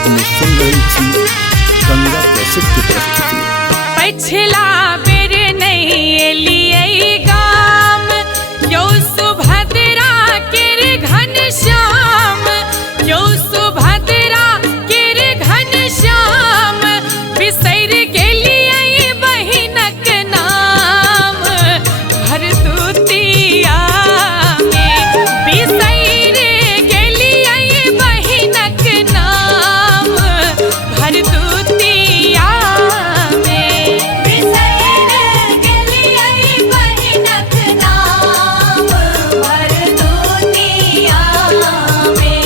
अपने सुन रही थी गंगा कैसेट की प्रस्तुति। पछला बेर नहीं एलियै गाम यौ सुभद्रा केर घनश्याम, यौ सुभद्रा केर घनश्याम, बिसैर गेलियै बहिनक नाम भरदुतिया में, बिसैर गेलियै बहिनक नाम भरदुतिया में, बिसैर गेलियै बहिनक नाम भरदुतिया में।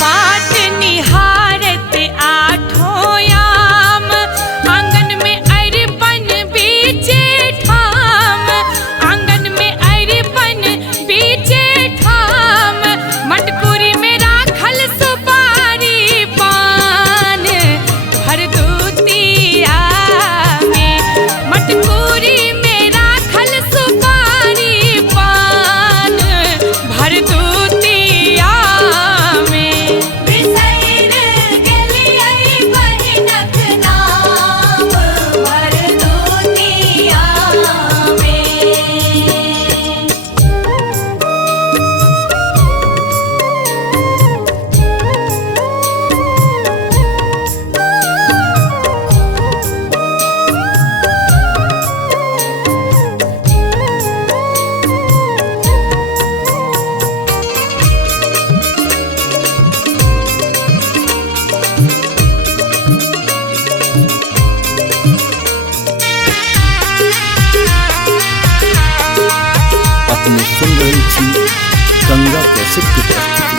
बाट निहारत आठों याम, आंगन में अरिपन बीचे ठाम, आंगन में अरिपन बीचे ठाम, मटकुरी में राखल सुपारी पान भरदुतिया में, मटकुरी में राखल सुपारी पान भरदुतिया में, बिसैर गेलियै बहिनक नाम भरदुतिया में। अपने सुन रही थी गंगा कैसेट की प्रस्तुति।